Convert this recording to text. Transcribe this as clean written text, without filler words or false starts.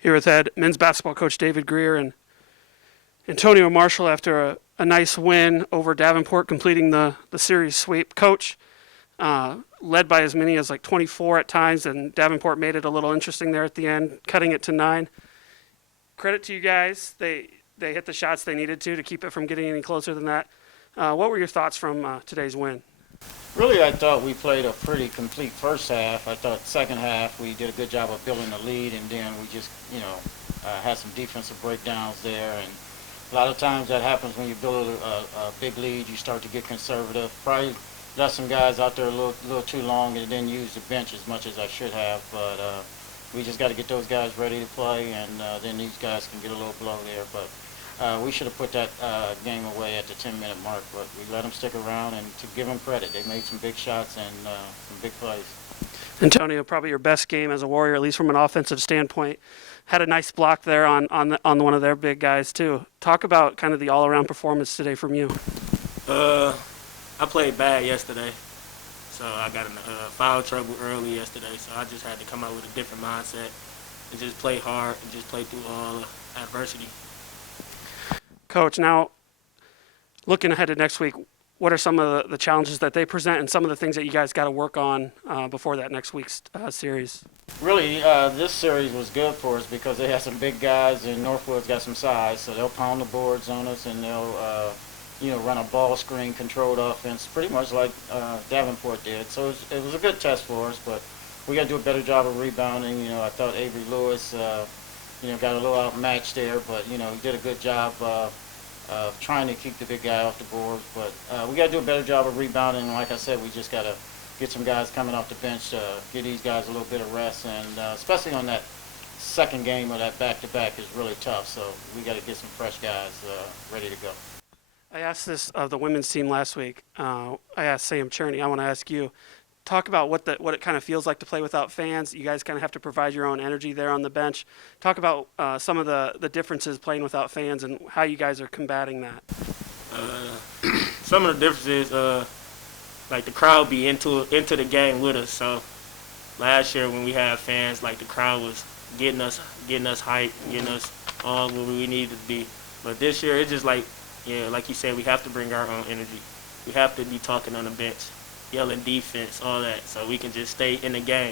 Here with head men's basketball coach David Greer and Antonio Marshall after a nice win over Davenport, completing the series sweep. Coach, led by as many as like 24 at times, and Davenport made it a little interesting there at the end, cutting it to 9. Credit to you guys. They hit the shots they needed to keep it from getting any closer than that. What were your thoughts from today's win? Really, I thought we played a pretty complete first half. I thought second half we did a good job of building the lead, and then we just, had some defensive breakdowns there. And a lot of times that happens when you build a big lead. You start to get conservative. Probably left some guys out there a little too long and didn't use the bench as much as I should have. But we just got to get those guys ready to play, and then these guys can get a little blow there. But we should have put that game away at the 10-minute mark, but we let them stick around, and to give them credit, they made some big shots and some big plays. Antonio, probably your best game as a Warrior, at least from an offensive standpoint. Had a nice block there on one of their big guys, too. Talk about kind of the all-around performance today from you. I played bad yesterday, so I got in foul trouble early yesterday, so I just had to come out with a different mindset and just play hard and just play through all adversity. Coach, now looking ahead to next week, what are some of the challenges that they present and some of the things that you guys got to work on before that next week's series? Really, this series was good for us because they had some big guys, and Northwood's got some size, so they'll pound the boards on us, and they'll run a ball screen controlled offense pretty much like Davenport did. So it was a good test for us, but we got to do a better job of rebounding. I thought Avery Lewis got a little outmatched there, but, he did a good job of trying to keep the big guy off the boards. But we got to do a better job of rebounding. And like I said, we just got to get some guys coming off the bench to give these guys a little bit of rest. And especially on that second game of that back-to-back is really tough. So we got to get some fresh guys ready to go. I asked this of the women's team last week. I asked Sam Cherney. I want to ask you. Talk about what it kind of feels like to play without fans. You guys kind of have to provide your own energy there on the bench. Talk about some of the differences playing without fans and how you guys are combating that. Some of the differences, like the crowd be into the game with us. So last year when we had fans, like the crowd was getting us hyped, getting us all where we needed to be. But this year it's just like you said, we have to bring our own energy. We have to be talking on the bench, yelling defense, all that, so we can just stay in the game.